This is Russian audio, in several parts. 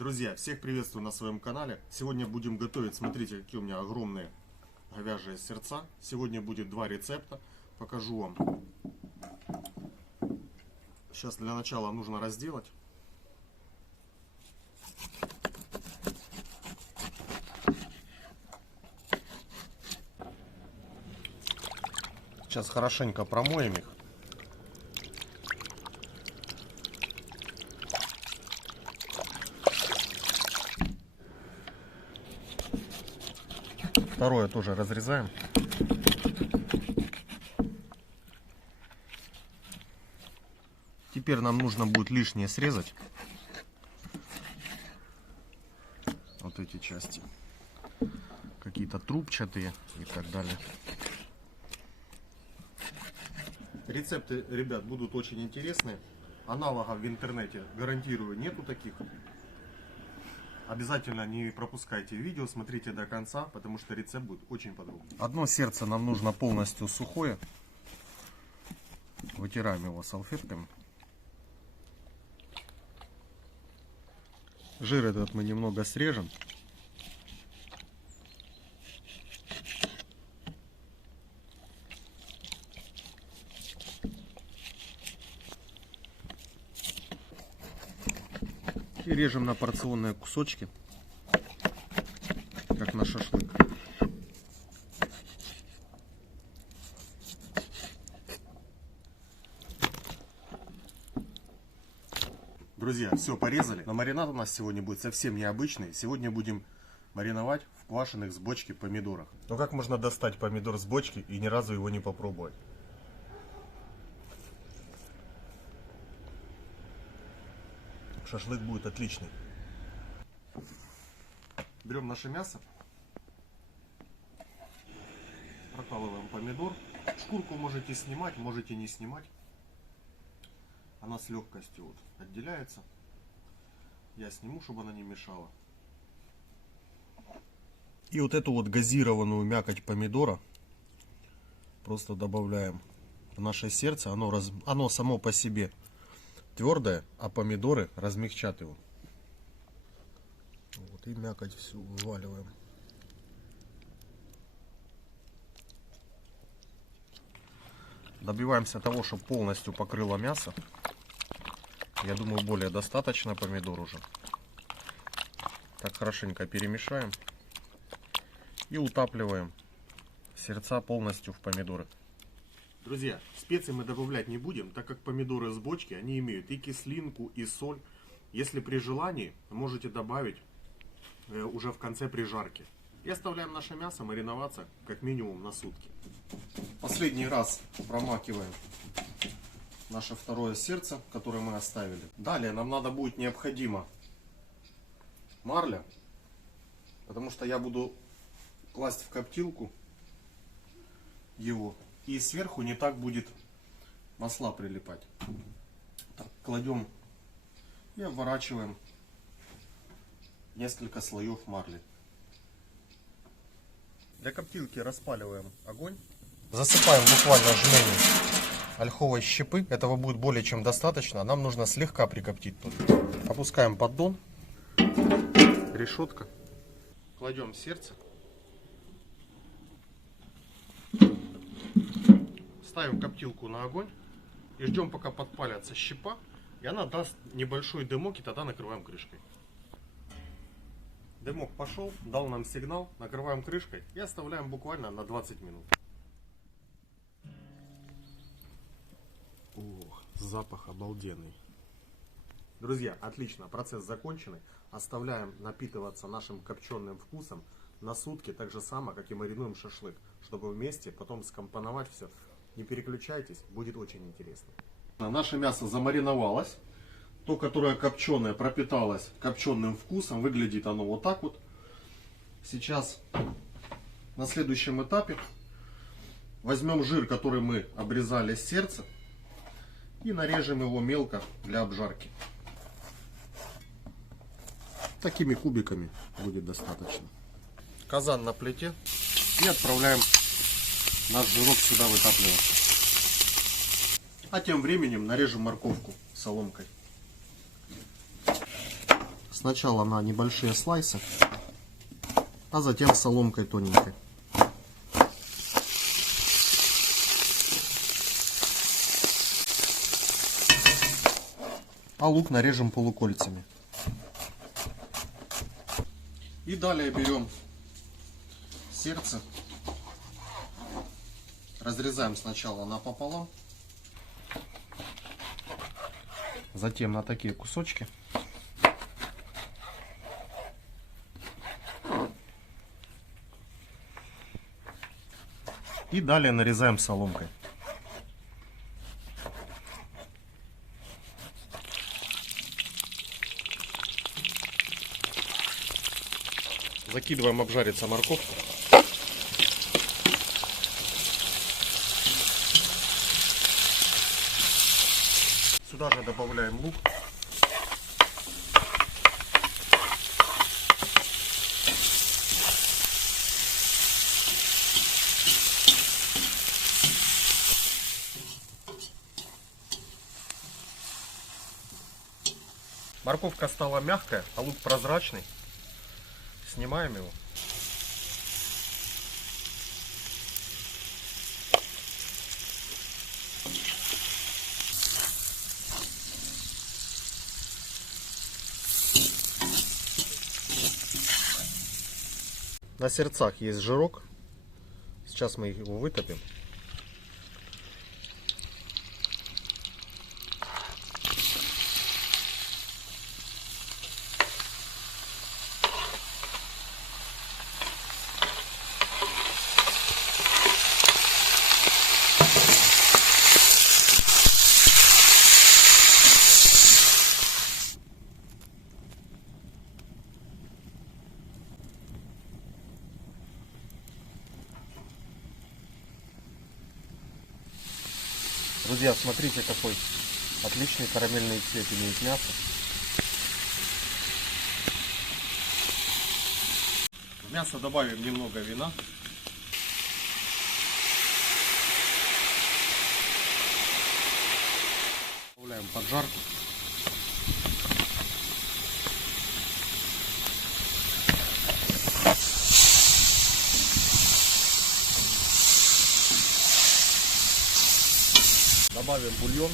Друзья, всех приветствую на своем канале. Сегодня будем готовить, смотрите, какие у меня огромные говяжьи сердца. Сегодня будет два рецепта, покажу вам. Сейчас для начала нужно разделать. Сейчас хорошенько промоем их. Второе тоже разрезаем. Теперь нам нужно будет лишнее срезать. Вот эти части. Какие-то трубчатые и так далее. Рецепты, ребят, будут очень интересные. Аналогов в интернете, гарантирую, нету таких. Обязательно не пропускайте видео, смотрите до конца, потому что рецепт будет очень подробный. Одно сердце нам нужно полностью сухое. Вытираем его салфетками. Жир этот мы немного срежем. И режем на порционные кусочки, как на шашлык. Друзья, все порезали. Но маринад у нас сегодня будет совсем необычный. Сегодня будем мариновать в квашеных с бочки помидорах. Но как можно достать помидор с бочки и ни разу его не попробовать? Шашлык будет отличный. Берем наше мясо, прокалываем помидор. Шкурку можете снимать, можете не снимать. Она с легкостью вот отделяется. Я сниму, чтобы она не мешала. И вот эту вот газированную мякоть помидора просто добавляем в наше сердце. Оно само по себе твердое, а помидоры размягчат его. Вот, и мякоть всю вываливаем. Добиваемся того, чтобы полностью покрыло мясо. Я думаю, более достаточно помидор уже. Так хорошенько перемешаем. И утапливаем сердца полностью в помидоры. Друзья, специи мы добавлять не будем, так как помидоры с бочки, они имеют и кислинку, и соль. Если при желании, можете добавить уже в конце при жарке. И оставляем наше мясо мариноваться как минимум на сутки. Последний раз промакиваем наше второе сердце, которое мы оставили. Далее нам надо будет необходимо марля, потому что я буду класть в коптилку его. И сверху не так будет масла прилипать. Так, кладем и обворачиваем несколько слоев марли. Для коптилки распаливаем огонь. Засыпаем буквально жменю ольховой щепы. Этого будет более чем достаточно. Нам нужно слегка прикоптить только. Опускаем поддон. Решетка. Кладем сердце. Ставим коптилку на огонь и ждем, пока подпалится щепа, и она даст небольшой дымок, и тогда накрываем крышкой. Дымок пошел, дал нам сигнал, накрываем крышкой и оставляем буквально на 20 минут. Ох, запах обалденный. Друзья, отлично, процесс законченный. Оставляем напитываться нашим копченым вкусом на сутки, так же само, как и маринуем шашлык, чтобы вместе потом скомпоновать все. Не переключайтесь, будет очень интересно. Наше мясо замариновалось. То, которое копченое, пропиталось копченым вкусом. Выглядит оно вот так вот. Сейчас на следующем этапе возьмем жир, который мы обрезали с сердца, и нарежем его мелко для обжарки. Такими кубиками будет достаточно. Казан на плите и отправляем наш жирок сюда вытапливаться. А тем временем нарежем морковку соломкой. Сначала на небольшие слайсы, а затем соломкой тоненькой. А лук нарежем полукольцами. И далее берем сердце, разрезаем сначала напополам, затем на такие кусочки. И далее нарезаем соломкой. Закидываем обжариться морковку. Сюда же добавляем лук. Морковка стала мягкая, а лук прозрачный. Снимаем его. На сердцах есть жирок. Сейчас мы его вытопим. Друзья, смотрите, какой отличный карамельный цвет имеет мясо. В мясо добавим немного вина. Добавляем поджарку. Добавим бульон.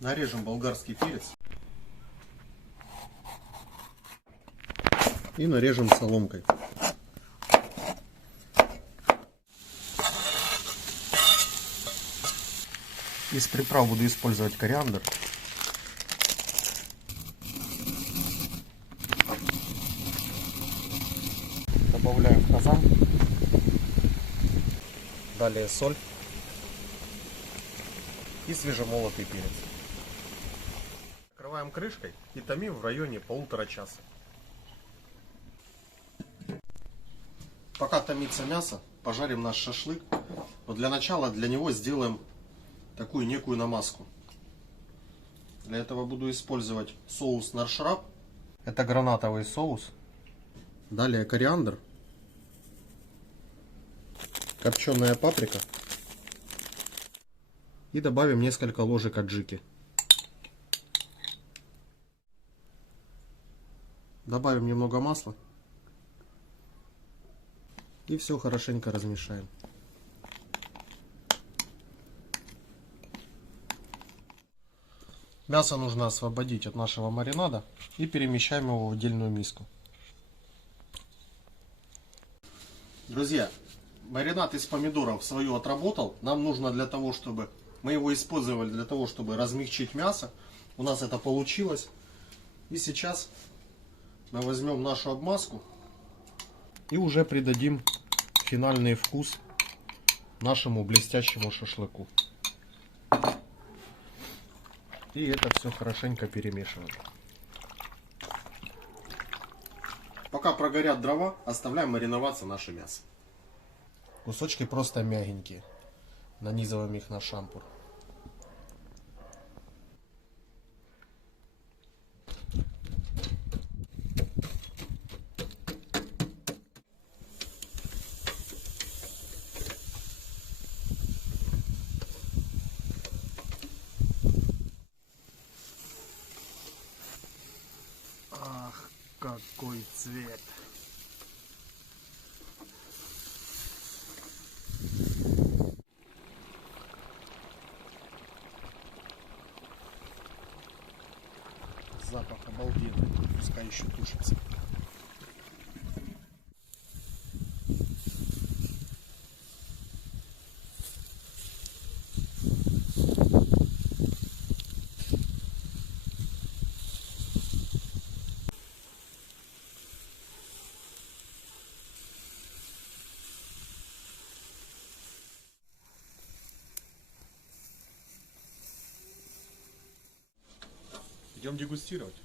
Нарежем болгарский перец. И нарежем соломкой. Из приправ буду использовать кориандр. Добавляем в казан. Далее соль. И свежемолотый перец. Накрываем крышкой и томим в районе 1,5 часа. Пока томится мясо, пожарим наш шашлык. Но для начала для него сделаем такую некую намазку. Для этого буду использовать соус наршраб. Это гранатовый соус. Далее кориандр. Копченая паприка. И добавим несколько ложек аджики. Добавим немного масла. И все хорошенько размешаем. Мясо нужно освободить от нашего маринада и перемещаем его в отдельную миску. Друзья, маринад из помидоров свою отработал. Нам нужно для того, чтобы мы его использовали для того, чтобы размягчить мясо. У нас это получилось. И сейчас мы возьмем нашу обмазку и уже придадим финальный вкус нашему блестящему шашлыку. И это все хорошенько перемешиваем. Пока прогорят дрова, оставляем мариноваться наше мясо. Кусочки просто мягенькие. Нанизываем их на шампур. Какой цвет! Запах обалденный, пускай еще тушится. Идем дегустировать.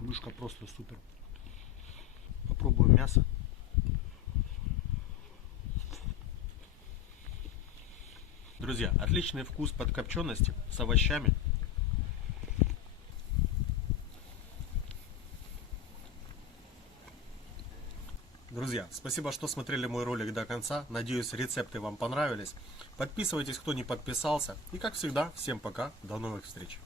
Мышка просто супер. Попробуем мясо. Друзья, отличный вкус подкопчености с овощами. Друзья, спасибо, что смотрели мой ролик до конца. Надеюсь, рецепты вам понравились. Подписывайтесь, кто не подписался. И как всегда, всем пока, до новых встреч.